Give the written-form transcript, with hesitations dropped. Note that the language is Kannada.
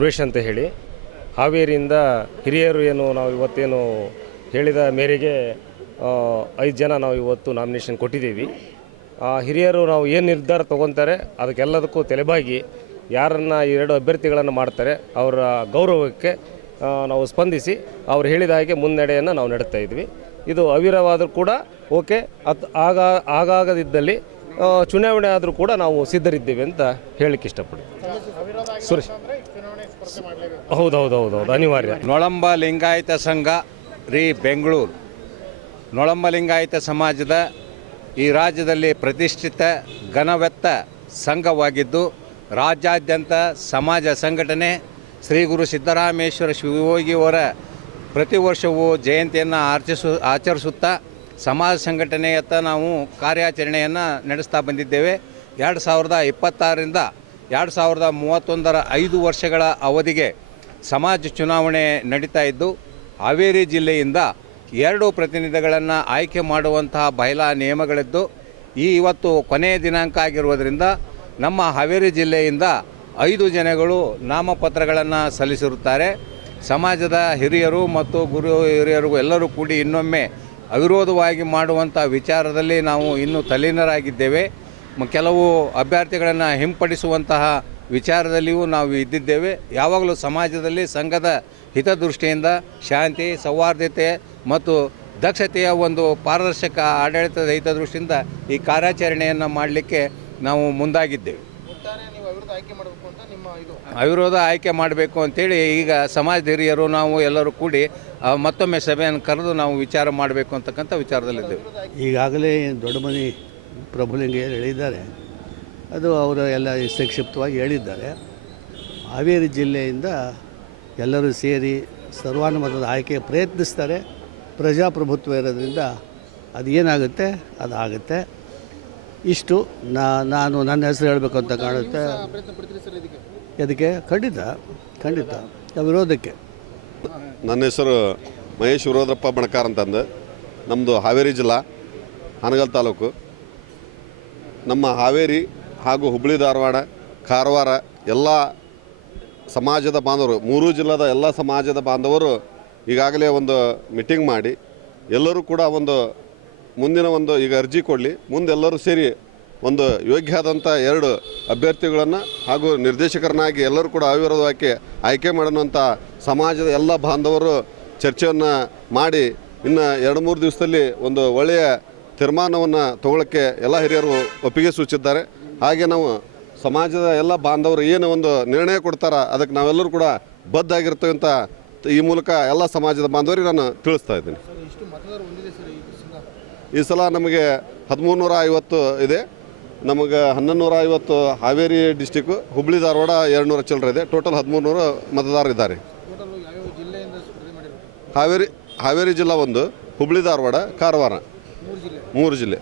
ಸುರೇಶ್ ಅಂತ ಹೇಳಿ ಹಾವೇರಿಯಿಂದ ಹಿರಿಯರು ನಾವು ಇವತ್ತೇನು ಹೇಳಿದ ಮೇರೆಗೆ 5 ಜನ ನಾವು ಇವತ್ತು ನಾಮಿನೇಷನ್ ಕೊಟ್ಟಿದ್ದೀವಿ. ಹಿರಿಯರು ನಾವು ಏನು ನಿರ್ಧಾರ ತೊಗೊತಾರೆ ಅದಕ್ಕೆಲ್ಲದಕ್ಕೂ ತಲೆಬಾಗಿ ಯಾರನ್ನು 2 ಅಭ್ಯರ್ಥಿಗಳನ್ನು ಮಾಡ್ತಾರೆ ಅವರ ಗೌರವಕ್ಕೆ ನಾವು ಸ್ಪಂದಿಸಿ ಅವ್ರು ಹೇಳಿದ ಹಾಗೆ ಮುನ್ನಡೆಯನ್ನು ನಾವು ನಡೆಸ್ತಾ ಇದ್ವಿ. ಇದು ಅವಿರವಾದರೂ ಕೂಡ ಓಕೆ, ಆಗಾಗದಿದ್ದಲ್ಲಿ ಚುನಾವಣೆ ಆದರೂ ಕೂಡ ನಾವು ಸಿದ್ಧರಿದ್ದೇವೆ ಅಂತ ಹೇಳಲಿಕ್ಕೆ ಇಷ್ಟಪಡ್ತೀವಿ. ಸುರೇಶ್ ಹೌದು ಅನಿವಾರ್ಯ. ನೊಳಂಬ ಲಿಂಗಾಯತ ಸಂಘ ಬೆಂಗಳೂರು ನೊಳಂಬ ಲಿಂಗಾಯತ ಸಮಾಜದ ಈ ರಾಜ್ಯದಲ್ಲಿ ಪ್ರತಿಷ್ಠಿತ ಘನವೆತ್ತ ಸಂಘವಾಗಿದ್ದು ರಾಜ್ಯಾದ್ಯಂತ ಸಮಾಜ ಸಂಘಟನೆ ಶ್ರೀ ಗುರು ಸಿದ್ದರಾಮೇಶ್ವರ ಶಿವಯೋಗಿಯವರ ಪ್ರತಿ ವರ್ಷವೂ ಜಯಂತಿಯನ್ನು ಆಚರಿಸುತ್ತಾ ಸಮಾಜ ಸಂಘಟನೆಯತ್ತ ನಾವು ಕಾರ್ಯಾಚರಣೆಯನ್ನು ನಡೆಸ್ತಾ ಬಂದಿದ್ದೇವೆ. 2026ರಿಂದ 2031 5 ವರ್ಷಗಳ ಅವಧಿಗೆ ಸಮಾಜ ಚುನಾವಣೆ ನಡೀತಾ ಇದ್ದು ಹಾವೇರಿ ಜಿಲ್ಲೆಯಿಂದ 2 ಪ್ರತಿನಿಧಿಗಳನ್ನು ಆಯ್ಕೆ ಮಾಡುವಂತಹ ಬಯಲಾ ನಿಯಮಗಳಿದ್ದು ಇವತ್ತು ಕೊನೆಯ ದಿನಾಂಕ ಆಗಿರುವುದರಿಂದ ನಮ್ಮ ಹಾವೇರಿ ಜಿಲ್ಲೆಯಿಂದ 5 ಜನಗಳು ನಾಮಪತ್ರಗಳನ್ನು ಸಲ್ಲಿಸಿರುತ್ತಾರೆ. ಸಮಾಜದ ಹಿರಿಯರು ಮತ್ತು ಗುರು ಹಿರಿಯರು ಎಲ್ಲರೂ ಕೂಡಿ ಇನ್ನೊಮ್ಮೆ ಅವಿರೋಧವಾಗಿ ಮಾಡುವಂಥ ವಿಚಾರದಲ್ಲಿ ನಾವು ಇನ್ನೂ ತಲ್ಲೀನರಾಗಿದ್ದೇವೆ. ಕೆಲವು ಅಭ್ಯರ್ಥಿಗಳನ್ನು ಹಿಂಪಡಿಸುವಂತಹ ವಿಚಾರದಲ್ಲಿಯೂ ನಾವು ಇದ್ದಿದ್ದೇವೆ. ಯಾವಾಗಲೂ ಸಮಾಜದಲ್ಲಿ ಸಂಘದ ಹಿತದೃಷ್ಟಿಯಿಂದ ಶಾಂತಿ, ಸೌಹಾರ್ದತೆ ಮತ್ತು ದಕ್ಷತೆಯ ಒಂದು ಪಾರದರ್ಶಕ ಆಡಳಿತದ ಹಿತದೃಷ್ಟಿಯಿಂದ ಈ ಕಾರ್ಯಾಚರಣೆಯನ್ನು ಮಾಡಲಿಕ್ಕೆ ನಾವು ಮುಂದಾಗಿದ್ದೇವೆ. ಅವಿರೋಧ ಆಯ್ಕೆ ಮಾಡಬೇಕು ಅಂತೇಳಿ ಈಗ ಸಮಾಜದ ಹಿರಿಯರು ನಾವು ಎಲ್ಲರೂ ಕೂಡಿ ಮತ್ತೊಮ್ಮೆ ಸಭೆಯನ್ನು ಕರೆದು ನಾವು ವಿಚಾರ ಮಾಡಬೇಕು ಅಂತಕ್ಕಂಥ ವಿಚಾರದಲ್ಲಿದ್ದೇವೆ. ಈಗಾಗಲೇ ದೊಡ್ಡಮನಿ ಪ್ರಭುಲಿಂಗ ಹೇಳಿದ್ದಾರೆ, ಅದು ಅವರು ಎಲ್ಲ ಸಂಕ್ಷಿಪ್ತವಾಗಿ ಹೇಳಿದ್ದಾರೆ. ಹಾವೇರಿ ಜಿಲ್ಲೆಯಿಂದ ಎಲ್ಲರೂ ಸೇರಿ ಸರ್ವಾನುಮತದ ಆಯ್ಕೆಗೆ ಪ್ರಯತ್ನಿಸ್ತಾರೆ. ಪ್ರಜಾಪ್ರಭುತ್ವ ಇರೋದ್ರಿಂದ ಅದು ಏನಾಗುತ್ತೆ ಅದಾಗುತ್ತೆ. ಇಷ್ಟು ನಾನು ನನ್ನ ಹೆಸರು ಹೇಳಬೇಕು ಅಂತ ಕಾಣುತ್ತೆ. ಅದಕ್ಕೆ ಖಂಡಿತ ವಿರೋಧಕ್ಕೆ. ನನ್ನ ಹೆಸರು ಮಹೇಶ್ ವಿರೋಧಪ್ಪ ಬಣಕಾರ್ ಅಂತಂದು, ನಮ್ಮದು ಹಾವೇರಿ ಜಿಲ್ಲಾ ಹಾನಗಲ್ ತಾಲೂಕು. ನಮ್ಮ ಹಾವೇರಿ ಹಾಗೂ ಹುಬ್ಬಳ್ಳಿ ಧಾರವಾಡ ಕಾರವಾರ ಎಲ್ಲ ಸಮಾಜದ ಬಾಂಧವರು, 3 ಜಿಲ್ಲಾದ ಎಲ್ಲ ಸಮಾಜದ ಬಾಂಧವರು ಈಗಾಗಲೇ ಒಂದು ಮೀಟಿಂಗ್ ಮಾಡಿ ಎಲ್ಲರೂ ಕೂಡ ಒಂದು ಮುಂದಿನ ಒಂದು ಈಗ ಅರ್ಜಿ ಕೊಡಲಿ, ಮುಂದೆಲ್ಲರೂ ಸೇರಿ ಒಂದು ಯೋಗ್ಯ ಆದಂಥ 2 ಅಭ್ಯರ್ಥಿಗಳನ್ನು ಹಾಗೂ ನಿರ್ದೇಶಕರನ್ನಾಗಿ ಎಲ್ಲರೂ ಕೂಡ ಅವಿರೋಧವಾಗಿ ಆಯ್ಕೆ ಮಾಡೋಣಂಥ ಸಮಾಜದ ಎಲ್ಲ ಬಾಂಧವರು ಚರ್ಚೆಯನ್ನು ಮಾಡಿ ಇನ್ನು 2-3 ದಿವಸದಲ್ಲಿ ಒಂದು ಒಳ್ಳೆಯ ತೀರ್ಮಾನವನ್ನು ತಗೊಳ್ಳೋಕ್ಕೆ ಎಲ್ಲ ಹಿರಿಯರು ಒಪ್ಪಿಗೆ ಸೂಚಿಸಿದ್ದಾರೆ. ಹಾಗೆ ನಾವು ಸಮಾಜದ ಎಲ್ಲ ಬಾಂಧವರು ಏನು ಒಂದು ನಿರ್ಣಯ ಕೊಡ್ತಾರೆ ಅದಕ್ಕೆ ನಾವೆಲ್ಲರೂ ಕೂಡ ಬದ್ಧಾಗಿರ್ತೇವೆ ಅಂತ ಈ ಮೂಲಕ ಎಲ್ಲ ಸಮಾಜದ ಬಾಂಧವರಿಗೆ ನಾನು ತಿಳಿಸ್ತಾ ಇದ್ದೀನಿ. ಈ ಸಲ ನಮಗೆ 1350 ಇದೆ. ನಮಗೆ 1150 ಹಾವೇರಿ ಡಿಸ್ಟಿಕ್ಕು, ಹುಬ್ಬಳ್ಳಿ ಧಾರವಾಡ 200 ಚಿಲ್ಲರೆ ಇದೆ. ಟೋಟಲ್ 1300 ಮತದಾರರಿದ್ದಾರೆ. ಹಾವೇರಿ ಜಿಲ್ಲಾ 1, ಹುಬ್ಬಳ್ಳಿ ಧಾರವಾಡ ಕಾರವಾರ 3 ಜಿಲ್ಲೆ.